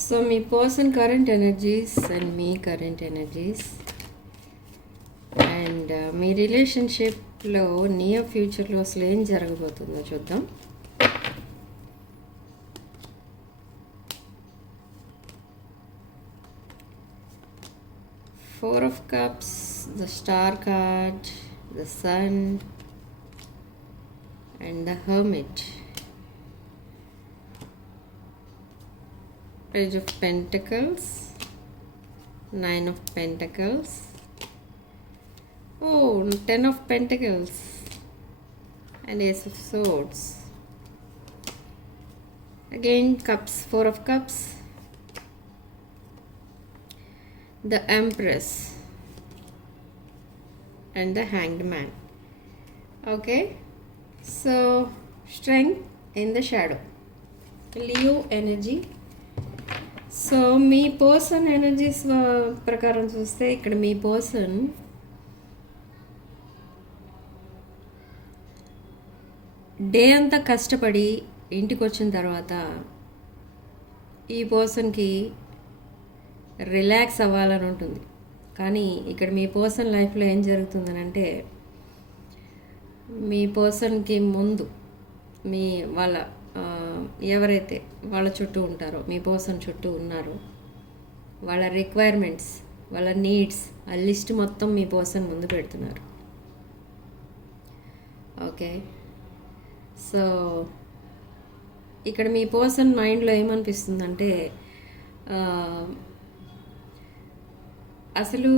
So మీ person current energies and మీ current energies and మీ రిలేషన్షిప్లో నియర్ ఫ్యూచర్లో అసలు ఏం జరగబోతుందో చూద్దాం. Four of Cups, the Star card, the Sun, and the Hermit. Page of Pentacles, Nine of Pentacles. Oh, Ten of Pentacles, and Ace of Swords. Again, Cups, Four of Cups. The Empress and the Hanged Man. Okay, so strength in the shadow, Leo energy. So మీ person energies ప్రకారం చూస్తే ఇక్కడ మీ person day అంతా కష్టపడి ఇంటికి వచ్చిన తర్వాత ఈ పర్సన్కి రిలాక్స్ అవ్వాలని ఉంటుంది. కానీ ఇక్కడ మీ పర్సన్ లైఫ్లో ఏం జరుగుతుందని అంటే, మీ పర్సన్కి ముందు వాళ్ళ ఎవరైతే వాళ్ళ చుట్టూ ఉంటారో, మీ పర్సన్ చుట్టూ ఉన్నారో, వాళ్ళ రిక్వైర్మెంట్స్, వాళ్ళ నీడ్స్, ఆ లిస్ట్ మొత్తం మీ పర్సన్ ముందు పెడుతున్నారు. ఓకే, సో ఇక్కడ మీ పర్సన్ మైండ్లో ఏమనిపిస్తుందంటే, అసలు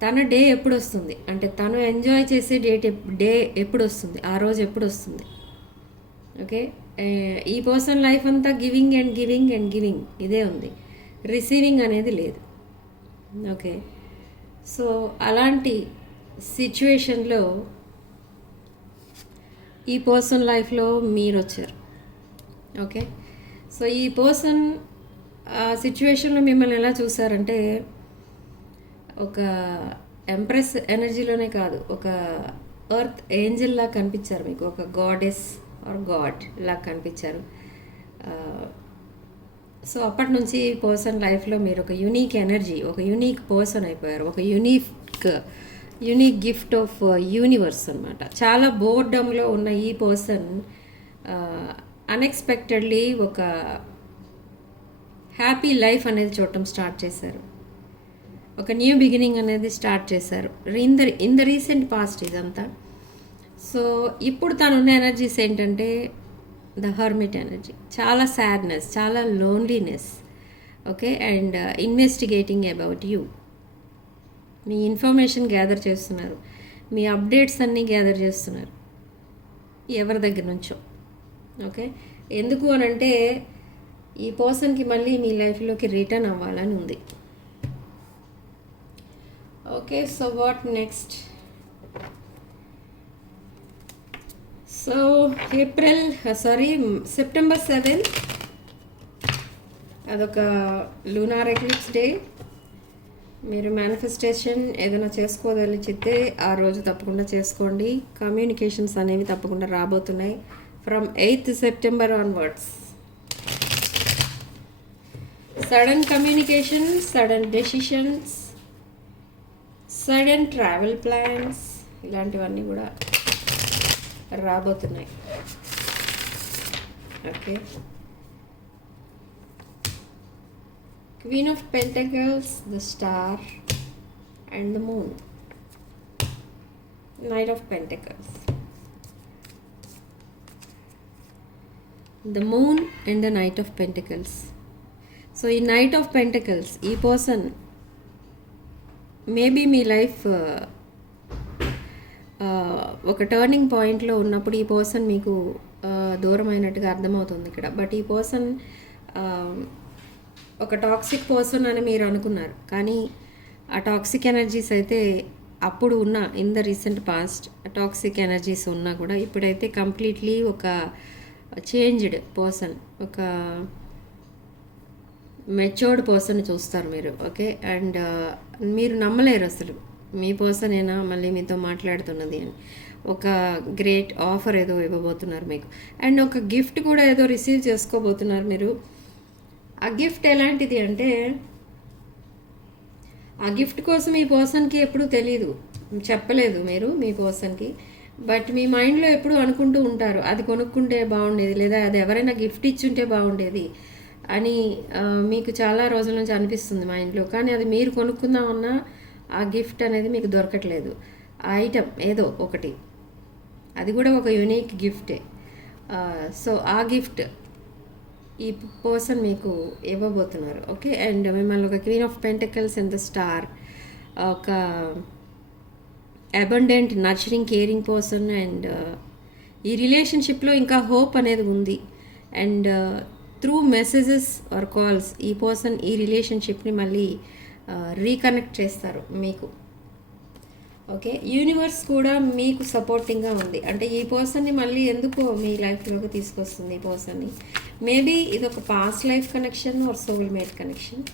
తన డే ఎప్పుడు వస్తుంది, అంటే తను ఎంజాయ్ చేసే డే ఎప్పుడు వస్తుంది, ఆ రోజు ఎప్పుడు వస్తుంది. ఓకే, ఈ పర్సన్ లైఫ్ అంతా giving and giving and giving ఇదే ఉంది, రిసీవింగ్ అనేది లేదు. ఓకే, సో అలాంటి సిచ్యువేషన్లో ఈ పర్సన్ లైఫ్లో మీరు వచ్చారు. ఓకే, సో ఈ పర్సన్ ఆ సిచ్యువేషన్లో మిమ్మల్ని ఎలా చూసారంటే, ఒక ఎంప్రెస్ ఎనర్జీలోనే కాదు, ఒక ఎర్త్ ఏంజల్ లా కనిపించారు మీకు, ఒక గాడెస్ ఆర్ గాడ్ లా కనిపించారు. సో అప్పటి నుంచి పర్సన్ లైఫ్లో మీరు ఒక యూనిక్ ఎనర్జీ, ఒక యూనిక్ పర్సన్ అయిపోయారు, ఒక యూనిక్ గిఫ్ట్ ఆఫ్ యూనివర్స్ అనమాట. చాలా బోర్డమ్లో ఉన్న ఈ పర్సన్ అన్ఎక్స్పెక్టెడ్లీ ఒక హ్యాపీ లైఫ్ అనేది చూడటం స్టార్ట్ చేశారు, ఒక న్యూ బిగినింగ్ అనేది స్టార్ట్ చేశారు ఇన్ ద రీసెంట్ పాస్ట్ ఇదంతా. సో ఇప్పుడు తనున్న ఎనర్జీస్ ఏంటంటే ద హర్మిట్ ఎనర్జీ, చాలా సాడ్నెస్, చాలా loneliness. Okay, and investigating about you, me information gather చేస్తున్నారు, మీ అప్డేట్స్ అన్నీ గ్యాదర్ చేస్తున్నారు ఎవరి దగ్గర నుంచో. ఓకే, ఎందుకు అని అంటే ఈ పర్సన్కి మళ్ళీ మీ లైఫ్లోకి రిటర్న్ అవ్వాలని ఉంది. Okay, so what next? So September 7 అదొక లూనార్ ఎక్లిప్స్ డే. మీరు మేనిఫెస్టేషన్ ఏదైనా చేసుకోదలిచితే ఆ రోజు తప్పకుండా చేసుకోండి. కమ్యూనికేషన్స్ అనేవి తప్పకుండా రాబోతున్నాయి from 8th September onwards. Sudden communication, sudden decisions, sudden travel plans, ఇలాంటివన్నీ కూడా రాబోతున్నాయి. Okay, queen of pentacles, the star and the moon, knight of pentacles, the moon and the knight of pentacles. So ఈ knight of pentacles, ఈ person maybe మీ life ఒక turning పాయింట్లో ఉన్నప్పుడు ఈ person మీకు దూరం అయినట్టుగా అర్థమవుతుంది ఇక్కడ. బట్ ఈ పర్సన్ ఒక టాక్సిక్ పర్సన్ అని మీరు అనుకున్నారు, కానీ ఆ టాక్సిక్ ఎనర్జీస్ అయితే అప్పుడు ఉన్న in the recent past toxic energies ఉన్నా కూడా ఇప్పుడైతే కంప్లీట్లీ ఒక చేంజ్డ్ పర్సన్, ఒక మెచ్యూర్డ్ పర్సన్ చూస్తారు మీరు. ఓకే, అండ్ మీరు నమ్మలేరు అసలు మీ పర్సన్ ఏనా మళ్ళీ మీతో మాట్లాడుతున్నది అని. ఒక గ్రేట్ ఆఫర్ ఏదో ఇవ్వబోతున్నారు మీకు, అండ్ ఒక గిఫ్ట్ కూడా ఏదో రిసీవ్ చేసుకోబోతున్నారు మీరు. ఆ గిఫ్ట్ ఎలాంటిది అంటే, ఆ గిఫ్ట్ కోసం ఈ పర్సన్కి ఎప్పుడూ తెలీదు, చెప్పలేదు మీరు మీ పర్సన్కి. బట్ మీ మైండ్లో ఎప్పుడు అనుకుంటూ ఉంటారు, అది కొనుక్కుంటే బాగుండేది, లేదా అది ఎవరైనా గిఫ్ట్ ఇచ్చుంటే బాగుండేది అని మీకు చాలా రోజుల నుంచి అనిపిస్తుంది మైండ్లో. కానీ అది మీరు కొనుక్కుందామన్నా ఆ గిఫ్ట్ అనేది మీకు దొరకట్లేదు. ఆ ఐటమ్ ఏదో ఒకటి, అది కూడా ఒక యునిక్ గిఫ్టే. సో ఆ గిఫ్ట్ ఈ పర్సన్ మీకు ఇవ్వబోతున్నారు. ఓకే, అండ్ మిమ్మల్ని ఒక queen of pentacles and the star, ఒక abundant nurturing caring person, and ఈ రిలేషన్షిప్లో ఇంకా హోప్ అనేది ఉంది. And through messages or calls ఈ పర్సన్ ఈ రిలేషన్షిప్ని మళ్ళీ రీకనెక్ట్ చేస్తారు మీకు. ఓకే, యూనివర్స్ కూడా మీకు సపోర్టింగ్గా ఉంది. అంటే ఈ పర్సన్ని మళ్ళీ ఎందుకో మీ లైఫ్లోకి తీసుకొస్తుంది ఈ పర్సన్ని. మేబీ ఇది ఒక past life connection or soulmate connection.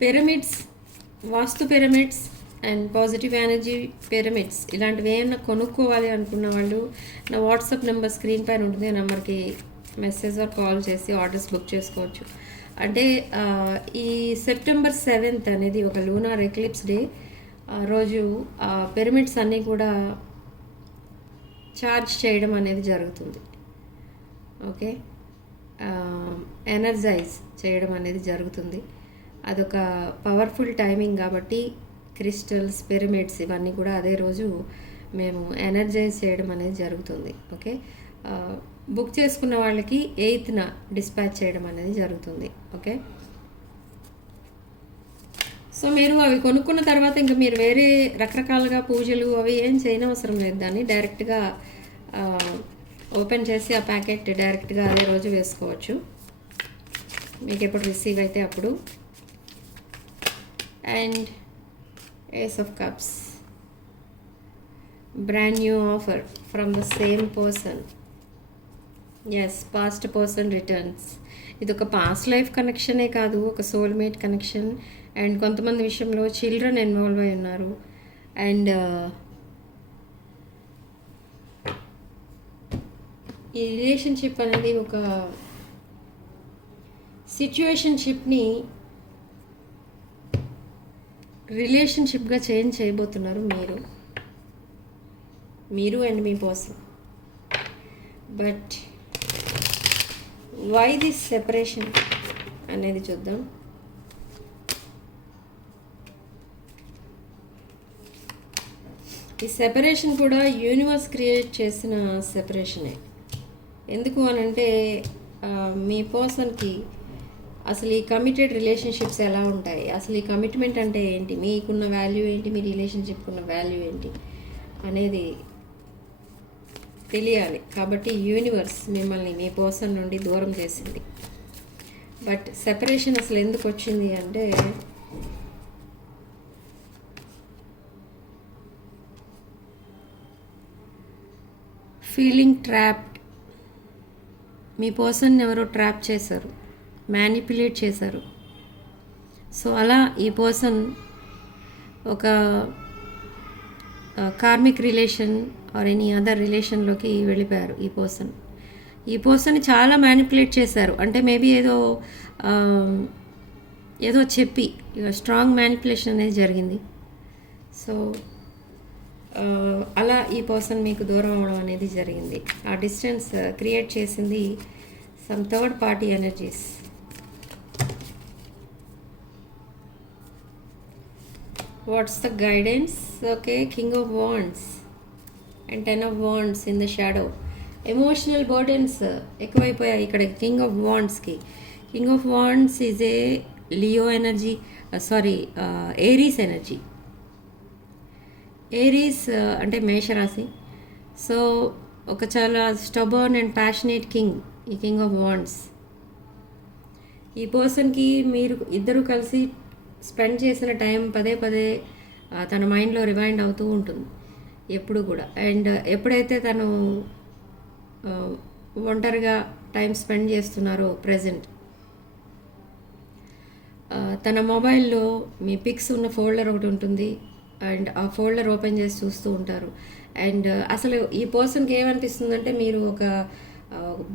Pyramids, vastu pyramids and positive energy pyramids ఇలాంటివి ఏమైనా కొనుక్కోవాలి అనుకున్న వాళ్ళు నా వాట్సాప్ నెంబర్ స్క్రీన్ పైన ఉంటుంది. ఆ నెంబర్కి మెసేజ్ ఆర్ కాల్ చేసి ఆర్డర్స్ బుక్ చేసుకోవచ్చు. అంటే ఈ సెప్టెంబర్ 7th అనేది ఒక లూనార్ ఎక్లిప్స్ డే. రోజు పిరమిడ్స్ అన్నీ కూడా ఛార్జ్ చేయడం అనేది జరుగుతుంది. ఓకే, ఎనర్జైజ్ చేయడం అనేది జరుగుతుంది. అదొక పవర్ఫుల్ టైమింగ్ కాబట్టి క్రిస్టల్స్, పిరమిడ్స్ ఇవన్నీ కూడా అదే రోజు మేము ఎనర్జైజ్ చేయడం అనేది జరుగుతుంది. ఓకే, బుక్ చేసుకున్న వాళ్ళకి 8th డిస్పాచ్ చేయడం అనేది జరుగుతుంది. ఓకే, సో మీరు అవి కొనుక్కున్న తర్వాత ఇంకా మీరు వేరే రకరకాలుగా పూజలు అవి ఏం చేయనవసరం లేదు. దాన్ని డైరెక్ట్గా ఓపెన్ చేసి ఆ ప్యాకెట్ డైరెక్ట్గా అదే రోజు వేసుకోవచ్చు, మీకు ఎప్పుడు రిసీవ్ అయితే అప్పుడు. And ace of cups, brand new offer from the same person. Yes, past person returns. ఇది ఒక పాస్ట్ లైఫ్ కనెక్షనే కాదు, ఒక సోల్మేట్ కనెక్షన్. అండ్ కొంతమంది విషయంలో చిల్డ్రన్ ఇన్వాల్వ్ అయి ఉన్నారు. అండ్ ఈ రిలేషన్షిప్ అనేది ఒక సిచ్యువేషన్షిప్ని రిలేషన్షిప్గా చేంజ్ చేయబోతున్నారు మీరు అండ్ మీ person. But why this separation అనేది చూద్దాం. ఈ సెపరేషన్ కూడా యూనివర్స్ క్రియేట్ చేసిన సెపరేషనే. ఎందుకు అనంటే మీ పర్సన్కి అసలు ఈ కమిటెడ్ రిలేషన్షిప్స్ ఎలా ఉంటాయి, అసలు ఈ కమిట్మెంట్ అంటే ఏంటి, మీకున్న వాల్యూ ఏంటి, మీ రిలేషన్షిప్కి ఉన్న వాల్యూ ఏంటి అనేది తెలియాలి. కాబట్టి యూనివర్స్ మిమ్మల్ని మీ పర్సన్ నుండి దూరం చేసింది. బట్ సెపరేషన్ అసలు ఎందుకు వచ్చింది అంటే, ఫీలింగ్ ట్రాప్డ్. మీ పర్సన్ ఎవరో ట్రాప్ చేశారు, మ్యానిపులేట్ చేశారు. సో అలా ఈ పర్సన్ ఒక karmic relation or any other రిలేషన్లోకి వెళ్ళిపోయారు. ఈ పర్సన్ని చాలా మ్యానిపులేట్ చేశారు. అంటే మేబీ ఏదో చెప్పి స్ట్రాంగ్ మ్యానిపులేషన్ అనేది జరిగింది. సో అలా ఈ పర్సన్ మీకు దూరం అవడం అనేది జరిగింది. ఆ డిస్టెన్స్ క్రియేట్ చేసింది some third party energies. What's the guidance? Okay, king of wands and 10 of wands in the shadow. Emotional burdens ఎక్కువైపోయాయి ఇక్కడ కింగ్ ఆఫ్ వాండ్స్కి. King of wands is a Leo energy, Aries energy. Aries అంటే మేషరాశి. So ఒక చాలా stubborn and passionate king ఈ king of wands. ఈ పర్సన్కి మీరు ఇద్దరు కలిసి స్పెండ్ చేసిన టైం పదే తన మైండ్లో రిమైండ్ అవుతూ ఉంటుంది ఎప్పుడు కూడా. అండ్ ఎప్పుడైతే తను ఒంటరిగా టైం స్పెండ్ చేస్తున్నారో ప్రజెంట్, తన మొబైల్లో మీ పిక్స్ ఉన్న ఫోల్డర్ ఒకటి ఉంటుంది. అండ్ ఆ ఫోల్డర్ ఓపెన్ చేసి చూస్తూ ఉంటారు. అండ్ అసలు ఈ పర్సన్కి ఏమనిపిస్తుందంటే, మీరు ఒక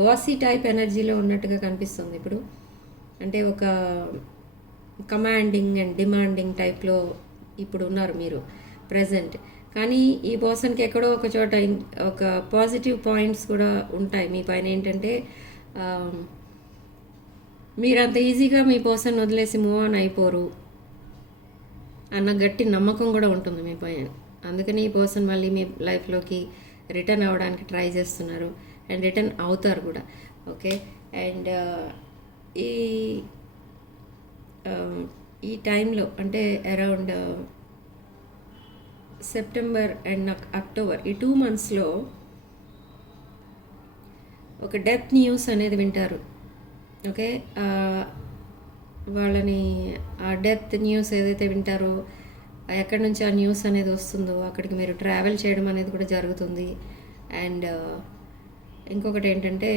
బాసీ టైప్ ఎనర్జీలో ఉన్నట్టుగా కనిపిస్తుంది ఇప్పుడు. అంటే ఒక కమాండింగ్ అండ్ డిమాండింగ్ టైప్లో ఇప్పుడు ఉన్నారు మీరు ప్రజెంట్. కానీ ఈ పర్సన్కి ఎక్కడో ఒక చోట ఒక పాజిటివ్ పాయింట్స్ కూడా ఉంటాయి మీ పైన. ఏంటంటే మీరు అంత ఈజీగా మీ పర్సన్ వదిలేసి మూవ్ ఆన్ అయిపోరు అన్న గట్టి నమ్మకం కూడా ఉంటుంది మీ పైన. అందుకని ఈ పర్సన్ మళ్ళీ మీ లైఫ్లోకి రిటర్న్ అవ్వడానికి ట్రై చేస్తున్నారు అండ్ రిటర్న్ అవుతారు కూడా. ఓకే, అండ్ ఈ ఈ టైంలో అంటే అరౌండ్ సెప్టెంబర్ అండ్ అక్టోబర్ ఈ 2 monthsలో ఒక డెత్ న్యూస్ అనేది వింటారు. ఓకే, వాళ్ళని ఆ డెత్ న్యూస్ ఏదైతే వింటారో ఎక్కడి నుంచి ఆ న్యూస్ అనేది వస్తుందో అక్కడికి మీరు ట్రావెల్ చేయడం అనేది కూడా జరుగుతుంది. అండ్ ఇంకొకటి ఏంటంటే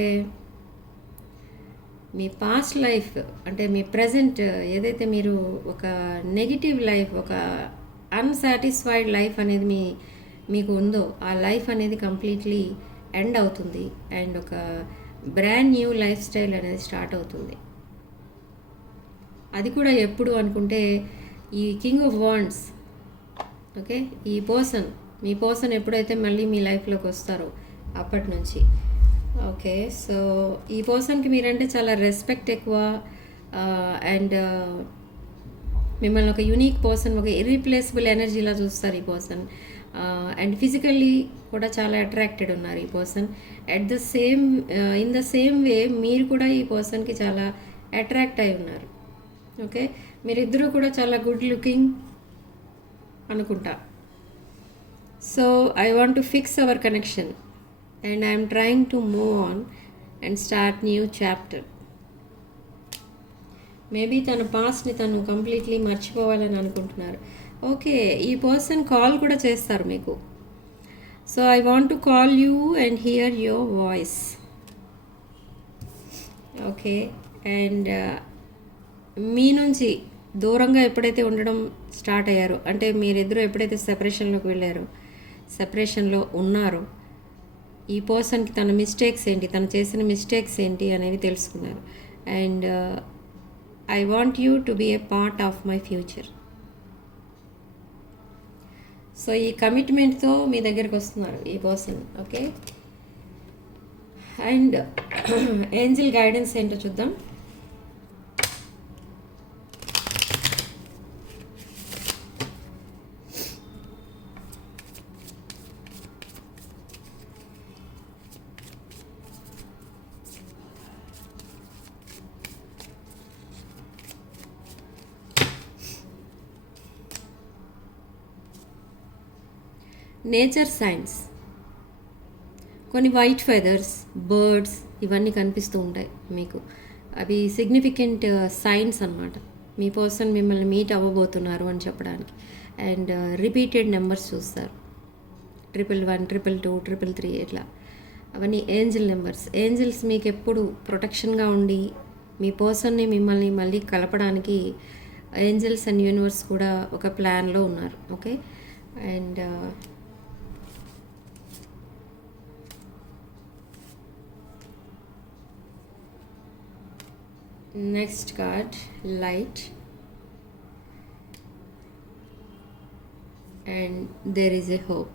మీ పాస్ట్ లైఫ్ అంటే మీ ప్రజెంట్ ఏదైతే మీరు ఒక నెగిటివ్ లైఫ్, ఒక అన్సాటిస్ఫైడ్ లైఫ్ అనేది మీకు ఉందో ఆ లైఫ్ అనేది కంప్లీట్లీ ఎండ్ అవుతుంది అండ్ ఒక బ్రాండ్ న్యూ లైఫ్ స్టైల్ అనేది స్టార్ట్ అవుతుంది. అది కూడా ఎప్పుడు అనుకుంటే ఈ కింగ్ ఆఫ్ వాండ్స్. ఓకే, ఈ మీ పర్సన్ ఎప్పుడైతే మళ్ళీ మీ లైఫ్లోకి వస్తారో అప్పటి నుంచి. ఓకే, సో ఈ పర్సన్కి మీరంటే చాలా రెస్పెక్ట్ ఎక్కువ అండ్ మిమ్మల్ని ఒక యూనిక్ పర్సన్, ఒక ఇర్రీప్లేసబుల్ ఎనర్జీలా చూస్తారు ఈ పర్సన్. అండ్ ఫిజికల్లీ కూడా చాలా అట్రాక్టెడ్ ఉన్నారు ఈ person. In the same way మీరు కూడా ఈ పర్సన్కి చాలా అట్రాక్ట్ అయి ఉన్నారు. ఓకే, మీరిద్దరూ కూడా చాలా గుడ్ లుకింగ్ అనుకుంటా. So I want to fix our connection and I'm trying to move on and start new chapter. Maybe తన పాస్ట్ని తను కంప్లీట్లీ మర్చిపోవాలని అనుకుంటున్నారు. ఓకే, ఈ పర్సన్ కాల్ కూడా చేస్తారు మీకు. So I want to call you and hear your voice. Okay, and మీ నుంచి దూరంగా ఎప్పుడైతే ఉండడం స్టార్ట్ అయ్యారో, అంటే మీరిద్దరూ ఎప్పుడైతే సెపరేషన్లోకి వెళ్ళారో, సెపరేషన్లో ఉన్నారో, ఈ పర్సన్కి తన మిస్టేక్స్ ఏంటి, తను చేసిన మిస్టేక్స్ ఏంటి అనేవి తెలుసుకున్నారు. And I want you to be a part of my future. So ఈ కమిట్మెంట్తో మీ దగ్గరికి వస్తున్నారు ఈ person. Okay, and angel guidance ఏంటో చూద్దాం. నేచర్ సైన్స్, కొన్ని వైట్ ఫెదర్స్, బర్డ్స్ ఇవన్నీ కనిపిస్తూ ఉంటాయి మీకు. అవి సిగ్నిఫికెంట్ సైన్స్ అన్నమాట. మీ పర్సన్ మిమ్మల్ని మీట్ అవ్వబోతున్నారు అని చెప్పడానికి. అండ్ రిపీటెడ్ నెంబర్స్ చూస్తారు, 111, 222, 333 ఇట్లా. అవన్నీ ఏంజల్ నెంబర్స్. ఏంజల్స్ మీకు ఎప్పుడు ప్రొటెక్షన్గా ఉండి మీ పర్సన్ని మిమ్మల్ని మళ్ళీ కలపడానికి ఏంజల్స్ అండ్ యూనివర్స్ కూడా ఒక ప్లాన్లో ఉన్నారు. Okay, and next card light and there is a hope.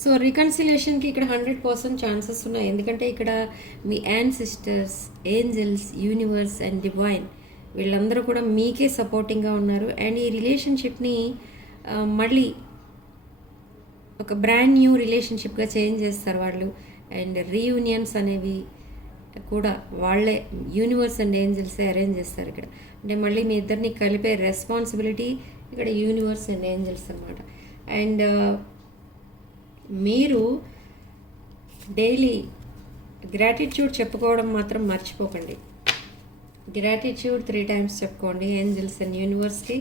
So రికన్సిలేషన్కి ఇక్కడ 100% ఛాన్సెస్ ఉన్నాయి. ఎందుకంటే ఇక్కడ మీ ancestors, angels, universe and divine వీళ్ళందరూ కూడా మీకే సపోర్టింగ్గా ఉన్నారు. అండ్ ఈ రిలేషన్షిప్ని మళ్ళీ ఒక బ్రాండ్ న్యూ రిలేషన్షిప్గా చేంజ్ చేస్తారు వాళ్ళు. అండ్ రీయూనియన్స్ అనేవి కూడా వాళ్ళే, యూనివర్స్ అండ్ ఏంజల్సే అరేంజ్ చేస్తారు ఇక్కడ. అంటే మళ్ళీ మీ ఇద్దరిని కలిపే రెస్పాన్సిబిలిటీ ఇక్కడ యూనివర్స్ అండ్ ఏంజల్స్ అనమాట. అండ్ మీరు డైలీ గ్రాటిట్యూడ్ చెప్పుకోవడం మాత్రం మర్చిపోకండి. గ్రాటిట్యూడ్ 3 times చెప్పుకోండి ఏంజల్స్ అండ్ యూనివర్స్కి.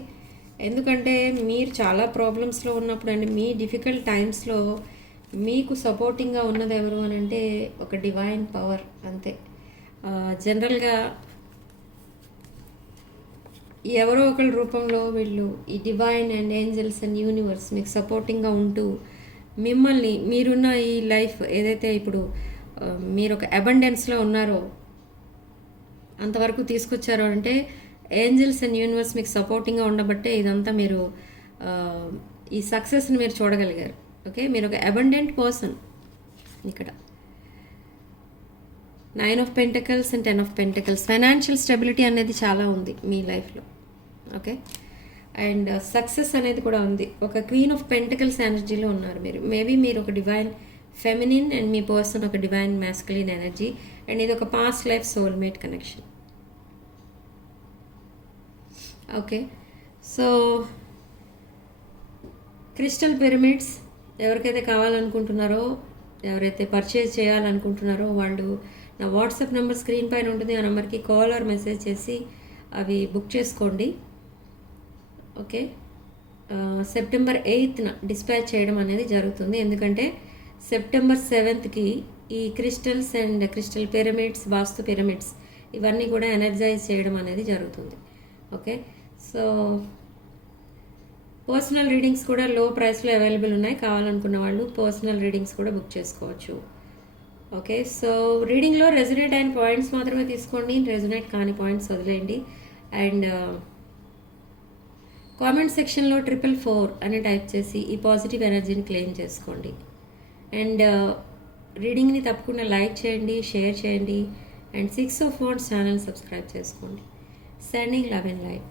ఎందుకంటే మీరు చాలా ప్రాబ్లమ్స్లో ఉన్నప్పుడు అండ్ మీ డిఫికల్ట్ టైమ్స్లో మీకు సపోర్టింగ్గా ఉన్నది ఎవరు అని అంటే ఒక డివైన్ పవర్ అంతే. జనరల్గా ఎవరో ఒకరి రూపంలో వీళ్ళు ఈ divine and angels and universe మీకు సపోర్టింగ్గా ఉంటూ మిమ్మల్ని మీరున్న ఈ లైఫ్ ఏదైతే ఇప్పుడు మీరు ఒక అబండెన్స్లో ఉన్నారో అంతవరకు తీసుకొచ్చారు అంటే ఏంజల్స్ అండ్ యూనివర్స్ మీకు సపోర్టింగ్గా ఉండబట్టే ఇదంతా మీరు ఈ సక్సెస్ని మీరు చూడగలిగారు. ఓకే, మీరు ఒక అబండెంట్ పర్సన్. ఇక్కడ 9 of pentacles and 10 of pentacles. Financial stability అనేది చాలా ఉంది మీ లైఫ్లో. ఓకే, అండ్ సక్సెస్ అనేది కూడా ఉంది. ఒక క్వీన్ ఆఫ్ పెంటకల్స్ ఎనర్జీలో ఉన్నారు మీరు. మేబీ మీరు ఒక డివైన్ ఫెమినిన్ అండ్ మీ పర్సన్ ఒక డివైన్ మ్యాస్కులిన్ ఎనర్జీ, అండ్ ఇది ఒక past life soulmate connection. Okay, so crystal pyramids ఎవరికైతే కావాలనుకుంటున్నారో, ఎవరైతే పర్చేజ్ చేయాలనుకుంటున్నారో వాళ్ళు నా వాట్సాప్ నెంబర్ స్క్రీన్ పైన ఉంటుంది. ఆ నెంబర్కి కాల్ ఆర్ మెసేజ్ చేసి అవి బుక్ చేసుకోండి. ఓకే, సెప్టెంబర్ 8న డిస్పాచ్ చేయడం అనేది జరుగుతుంది. ఎందుకంటే సెప్టెంబర్ 7కి ఈ crystals and crystal pyramids, vastu pyramids ఇవన్నీ కూడా ఎనర్జైజ్ చేయడం అనేది జరుగుతుంది. ఓకే, సో పర్సనల్ రీడింగ్స్ కూడా లో ప్రైస్లో అవైలబుల్ ఉన్నాయి. కావాలనుకున్న వాళ్ళు పర్సనల్ రీడింగ్స్ కూడా బుక్ చేసుకోవచ్చు. ఓకే, సో రీడింగ్లో రెజొనేట్ అయిన పాయింట్స్ మాత్రమే తీసుకోండి, రెజొనేట్ కాని పాయింట్స్ వదిలేయండి. అండ్ కామెంట్ సెక్షన్లో 444 అని టైప్ చేసి ఈ పాజిటివ్ ఎనర్జీని క్లెయిమ్ చేసుకోండి. అండ్ రీడింగ్ని తప్పకుండా లైక్ చేయండి, షేర్ చేయండి. And 6 of Wands channel subscribe చేసుకోండి. Sending love and light.